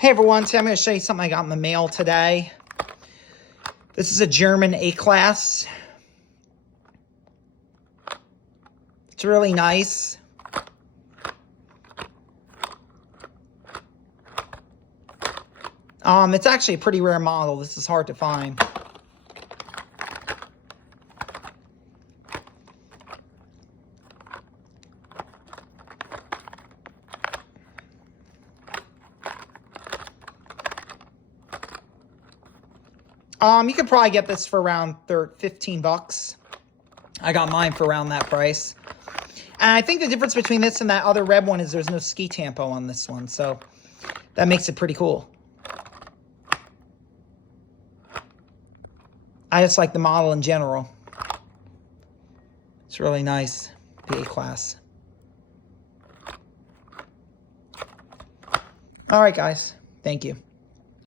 Hey everyone, today I'm going to show you something I got in the mail today. This is a German A-Class. It's really nice. It's actually a pretty rare model. This is hard to find. You could probably get this for around 15 bucks. I got mine for around that price. And I think the difference between this and that other red one is there's no ski tampo on this one, so that makes it pretty cool. I just like the model in general. It's really nice, the A-Class. All right, guys. Thank you.